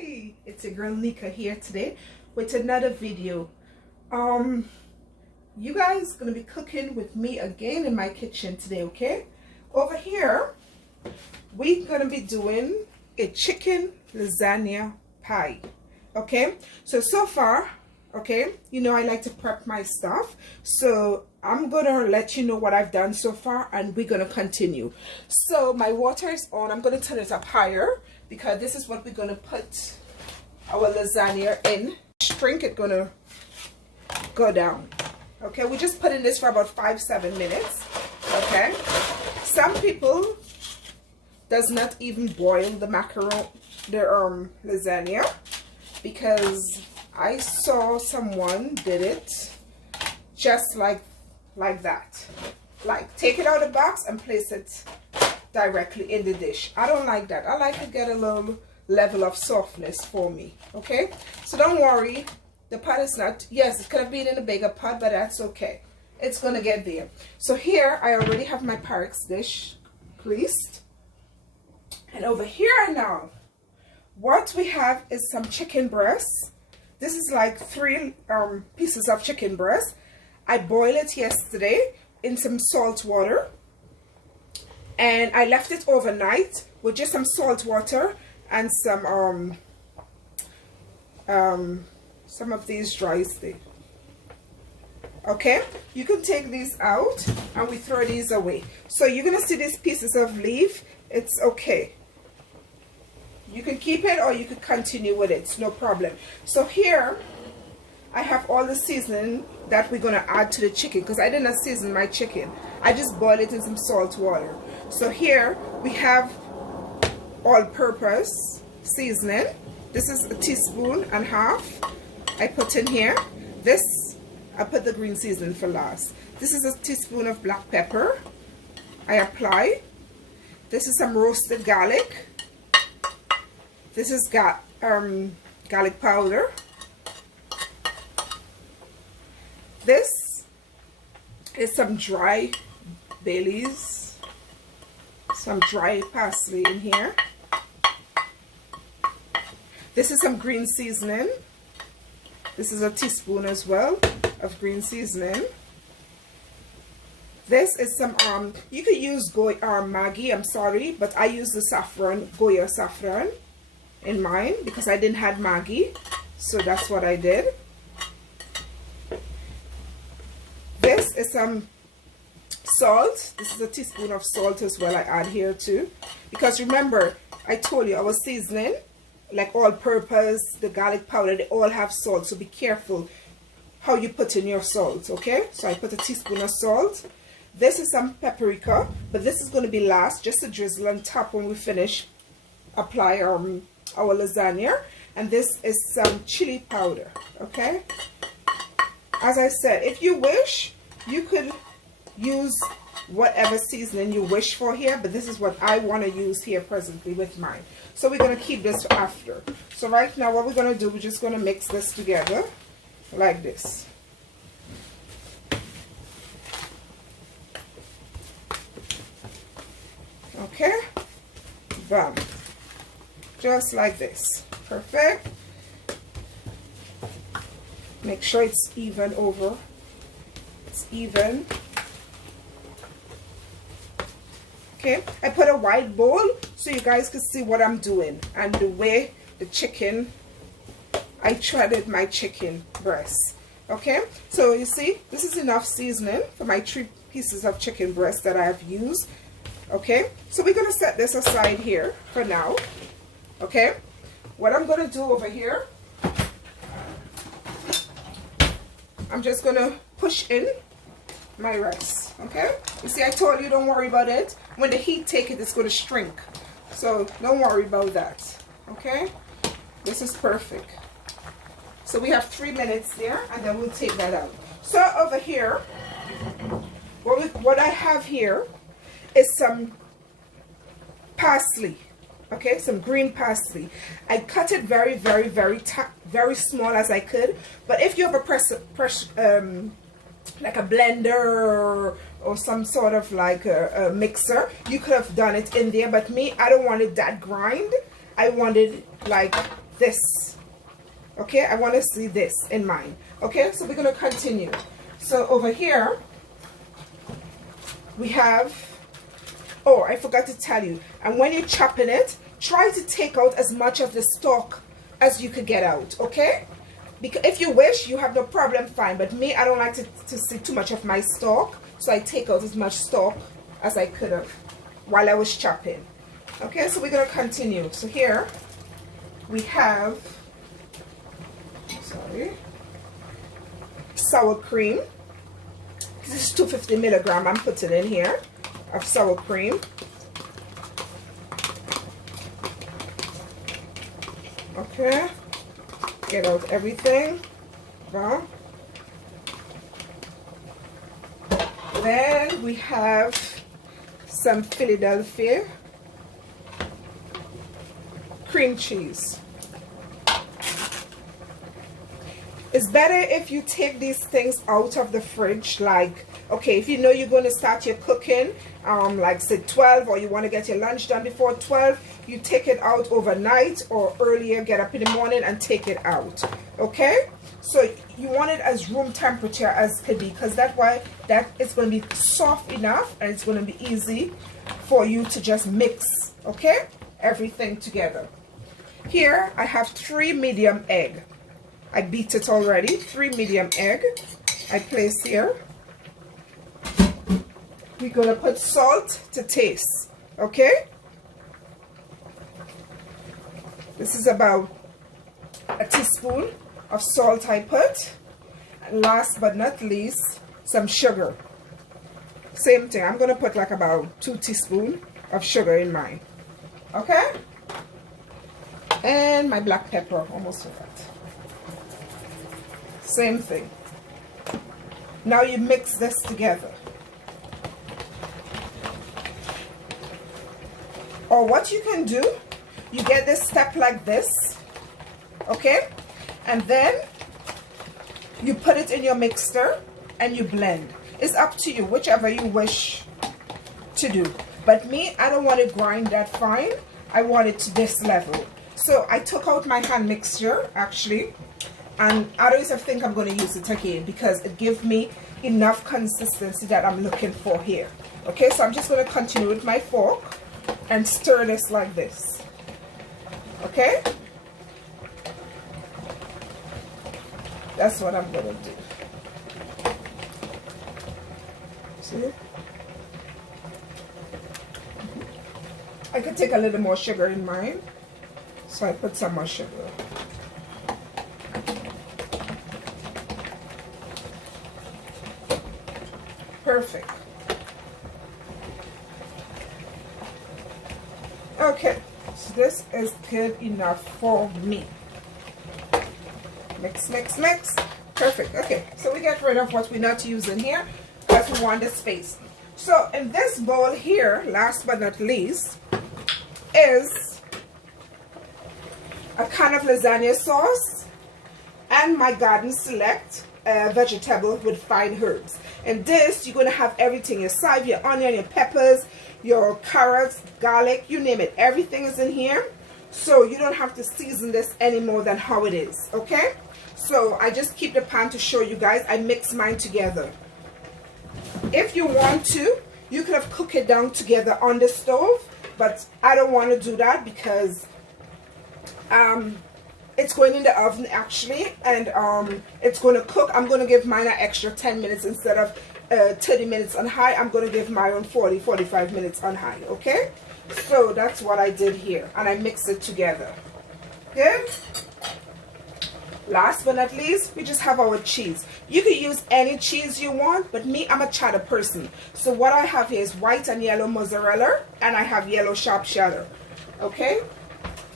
Hi, it's your girl Nika here today with another video. You guys gonna be cooking with me again in my kitchen today, okay? Over here we're gonna be doing a chicken lasagna pie. Okay, so far, okay, you know I like to prep my stuff, so I'm gonna let you know what I've done so far and we're gonna continue. So my water is on. I'm gonna turn it up higher because this is what we're gonna put our lasagna in. Shrink it gonna go down. Okay, we're just putting this for about 5-7 minutes. Okay, some people does not even boil the macaroni, the lasagna, because I saw someone did it just like that, like take it out of the box and place it directly in the dish. I don't like that. I like to get a little level of softness for me. Okay, so don't worry, the pot is not, yes, it could have been in a bigger pot, but that's okay, it's gonna get there. So here I already have my Pyrex dish greased, and over here now what we have is some chicken breasts. This is like 3 pieces of chicken breast. I boiled it yesterday in some salt water, and I left it overnight with just some salt water and some of these dry sticks. Okay, you can take these out and we throw these away. So you're gonna see these pieces of leaf. It's okay, you can keep it or you could continue with it, it's no problem. So here I have all the seasoning that we're gonna add to the chicken, because I didn't season my chicken, I just boiled it in some salt water. So here we have all-purpose seasoning. This is 1.5 teaspoons I put in here. This I put the green seasoning for last. This is 1 teaspoon of black pepper I apply. This is some roasted garlic. This is garlic powder. This is some dry barleys, some dry parsley in here. This is some green seasoning. This is 1 teaspoon as well of green seasoning. This is some you could use Maggi, I'm sorry, but I use the saffron, Goya saffron in mine because I didn't have Maggi, so that's what I did. This is some salt. This is 1 teaspoon of salt as well I add here too, because remember I told you our seasoning, like all purpose, the garlic powder, they all have salt, so be careful how you put in your salt. Okay, so I put 1 teaspoon of salt. This is some paprika, but this is going to be last, just a drizzle on top when we finish apply our lasagna. And this is some chili powder. Okay, as I said, if you wish you could use whatever seasoning you wish for here, but this is what I want to use here presently with mine. So we're going to keep this for after. So right now what we're going to do, we're just going to mix this together like this. Okay, bam, just like this. Perfect. Make sure it's even over. It's even. Okay, I put a white bowl so you guys can see what I'm doing and the way the chicken, I shredded my chicken breast. Okay, so you see this is enough seasoning for my 3 pieces of chicken breast that I have used. Okay, so we're gonna set this aside here for now. Okay, what I'm gonna do over here, I'm just gonna push in my rice. Okay, you see I told you don't worry about it. When the heat take it, it's going to shrink, so don't worry about that. Okay, this is perfect. So we have 3 minutes there and then we'll take that out. So over here what I have here is some parsley. Okay, some green parsley. I cut it very small as I could, but if you have a like a blender or some sort of like a mixer, you could have done it in there, but me, I don't want it that grind. I want it like this. Okay, I want to see this in mine. Okay, so we're going to continue. So over here, we have, oh, I forgot to tell you, and when you're chopping it, try to take out as much of the stalk as you could get out, okay? Because if you wish, you have no problem, fine. But me, I don't like to see too much of my stalk, so I take out as much stalk as I could have while I was chopping. Okay, so we're going to continue. So here we have, sorry, sour cream. This is 250 milligram I'm putting in here of sour cream. Okay, get out everything. Then we have some Philadelphia cream cheese. It's better if you take these things out of the fridge, like, okay, if you know you're going to start your cooking, like say 12, or you want to get your lunch done before 12, you take it out overnight or earlier, get up in the morning and take it out, okay? So you want it as room temperature as could be, because that way that it's going to be soft enough and it's going to be easy for you to just mix, okay, everything together. Here I have 3 medium egg. I beat it already. 3 medium egg I place here. We're going to put salt to taste, okay? This is about a teaspoon of salt I put. And last but not least, some sugar. Same thing. I'm going to put like about 2 teaspoons of sugar in mine, okay? And my black pepper, almost forgot. Same thing. Now you mix this together. Or what you can do, you get this step like this, okay? And then you put it in your mixer and you blend. It's up to you, whichever you wish to do. But me, I don't want to grind that fine. I want it to this level. So I took out my hand mixture, actually. And I don't even think I'm going to use it again because it gives me enough consistency that I'm looking for here. Okay, so I'm just going to continue with my fork and stir this like this. Okay? That's what I'm going to do. See? I could take a little more sugar in mine. So I put some more sugar. Perfect. Okay, so this is good enough for me. Mix, mix, mix. Perfect. Okay, so we get rid of what we're not using here because we want the space. So in this bowl here, last but not least, is a can of lasagna sauce and my garden select vegetable with fine herbs. And this, you're going to have everything, your side, your onion, your peppers, your carrots, garlic, you name it. Everything is in here. So you don't have to season this any more than how it is, okay? So I just keep the pan to show you guys. I mix mine together. If you want to, you could have cooked it down together on the stove, but I don't want to do that because it's going in the oven actually, and it's going to cook. I'm going to give mine an extra 10 minutes instead of 30 minutes on high. I'm going to give mine on 45 minutes on high, okay? So that's what I did here, and I mix it together. Good. Last but not least, we just have our cheese. You can use any cheese you want, but me, I'm a cheddar person. So what I have here is white and yellow mozzarella, and I have yellow sharp cheddar, okay?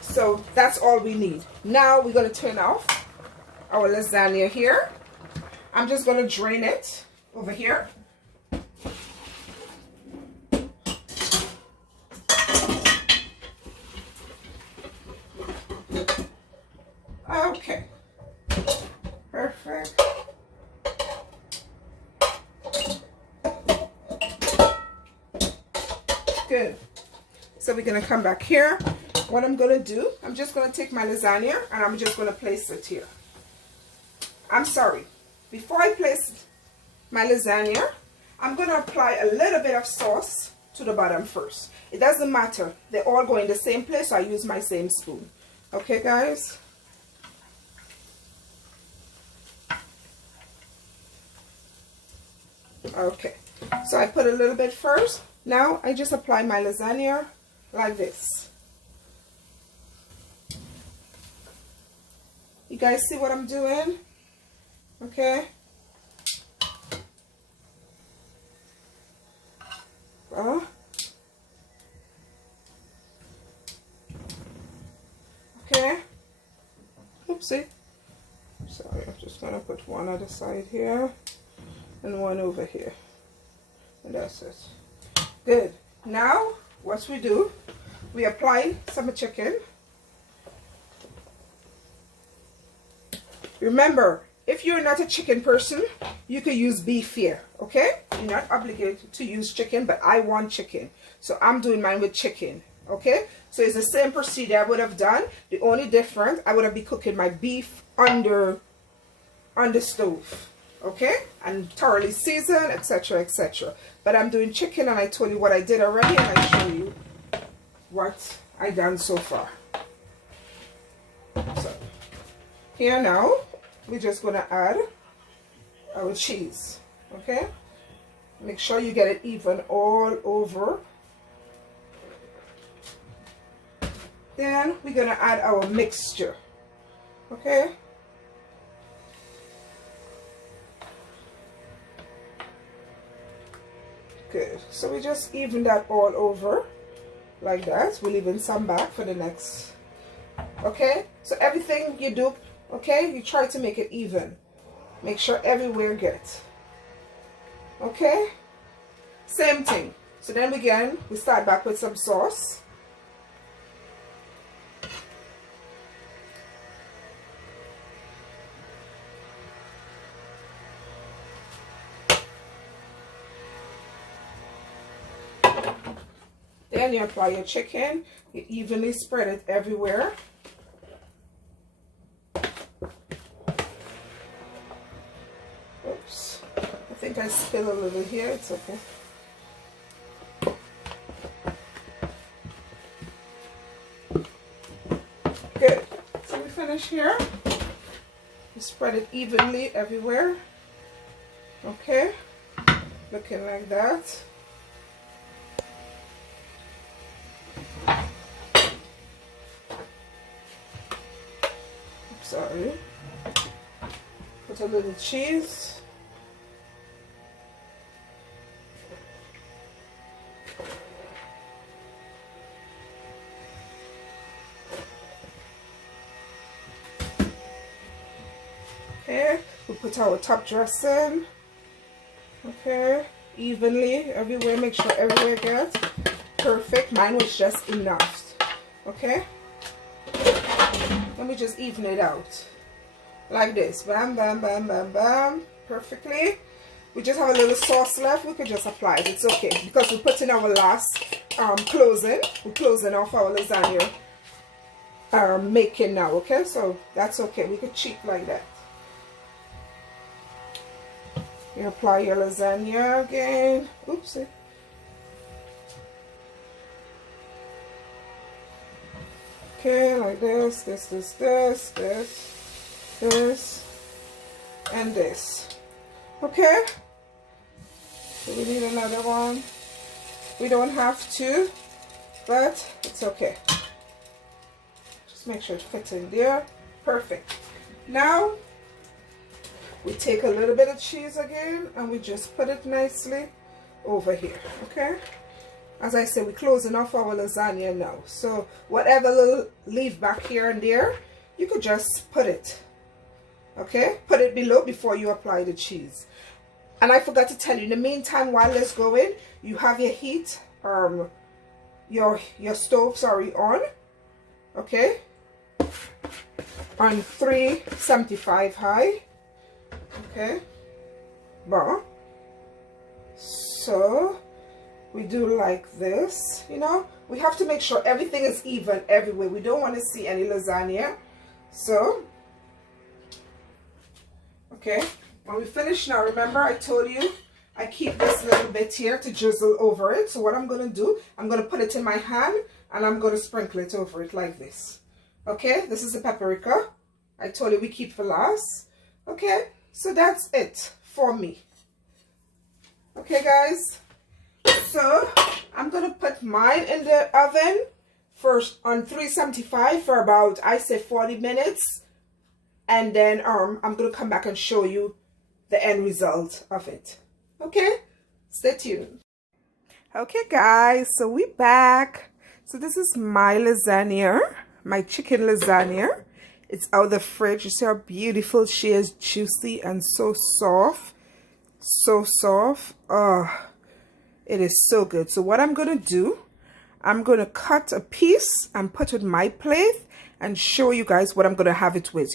So that's all we need. Now we're going to turn off our lasagna here. I'm just going to drain it over here. Okay. Perfect. Good. So we're going to come back here. what I'm gonna do, I'm just gonna take my lasagna and I'm just gonna place it here. I'm sorry, before I place my lasagna, I'm gonna apply a little bit of sauce to the bottom first. It doesn't matter, they're all going the same place, so I use my same spoon. Okay, guys? Okay, so I put a little bit first. Now I just apply my lasagna like this. You guys see what I'm doing? Okay. Okay. Oopsie. Sorry, I'm just gonna put one on the side here and one over here. And that's it. Good. Now, what we do, we apply some chicken. Remember, if you're not a chicken person, you could use beef here, okay? You're not obligated to use chicken, but I want chicken. So I'm doing mine with chicken, okay? So it's the same procedure I would have done. The only difference, I would have been cooking my beef on the stove, okay? And thoroughly seasoned, etc., etc. But I'm doing chicken, and I told you what I did already, and I show you what I done so far. So here now, we're just going to add our cheese, okay? Make sure you get it even all over. Then we're going to add our mixture, okay? Good. So we just even that all over like that. We're leaving some back for the next, okay? So everything you do, okay, you try to make it even. Make sure everywhere gets. Okay? Same thing. So then again, we start back with some sauce. Then you apply your chicken. You evenly spread it everywhere. Oops. I think I spilled a little here. It's okay. Good. So we finish here. You spread it evenly everywhere. Okay. Looking like that. Sorry. Put a little cheese. Okay, we put our top dressing. Okay, evenly everywhere. Make sure everywhere gets perfect. Mine was just enough. Okay. Let me just even it out like this. Bam, bam, bam, bam, bam. Perfectly. We just have a little sauce left. We could just apply it. It's okay because we put in our last closing. We're closing off our lasagna making now. Okay, so that's okay. We could cheat like that. You apply your lasagna again. Oopsie. Okay, like this, this, and this. Okay? Do we need another one? We don't have to, but it's okay. Just make sure it fits in there. Perfect. Now, we take a little bit of cheese again, and we just put it nicely over here. Okay? As I said, we're closing off our lasagna now. So whatever little leave back here and there, you could just put it. Okay? Put it below before you apply the cheese. And I forgot to tell you, in the meantime, while this going, you have your heat, your stove, sorry, on. Okay? On 375 high. Okay? So we do like this, you know, We have to make sure everything is even everywhere. We don't want to see any lasagna. So, okay, when we finish now, remember I told you I keep this little bit here to drizzle over it. So what I'm going to do, I'm going to put it in my hand and I'm going to sprinkle it over it like this. Okay, this is the paprika. I told you we keep for last. Okay, so that's it for me. Okay, guys. So I'm going to put mine in the oven first on 375 for about, I say 40 minutes. And then I'm going to come back and show you the end result of it. Okay, stay tuned. Okay, guys, so we back. So this is my lasagna, my chicken lasagna. It's out of the fridge. You see how beautiful she is, juicy and so soft. So soft. Oh, it is so good. So what I'm going to do, I'm going to cut a piece and put it on my plate and show you guys what I'm going to have it with.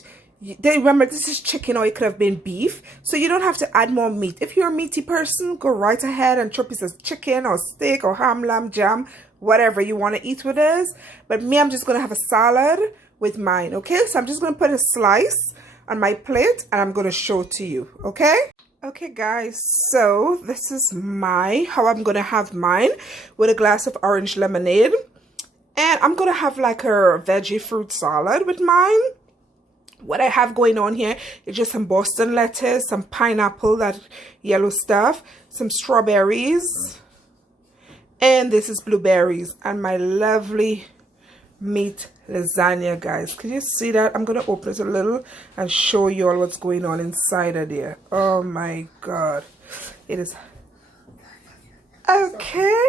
Remember, this is chicken, or it could have been beef, so you don't have to add more meat. If you're a meaty person, go right ahead and chop pieces of chicken or steak or ham, lamb, jam, whatever you want to eat with this. But me, I'm just going to have a salad with mine, okay? So I'm just going to put a slice on my plate and I'm going to show it to you, okay? Okay, guys, so this is how I'm going to have mine, with a glass of orange lemonade. And I'm going to have like a veggie fruit salad with mine. What I have going on here is just some Boston lettuce, some pineapple, that yellow stuff, some strawberries, and this is blueberries, and my lovely meat lasagna, guys. Can you see that? I'm going to open it a little and show you all what's going on inside of there. Oh my God. It is okay.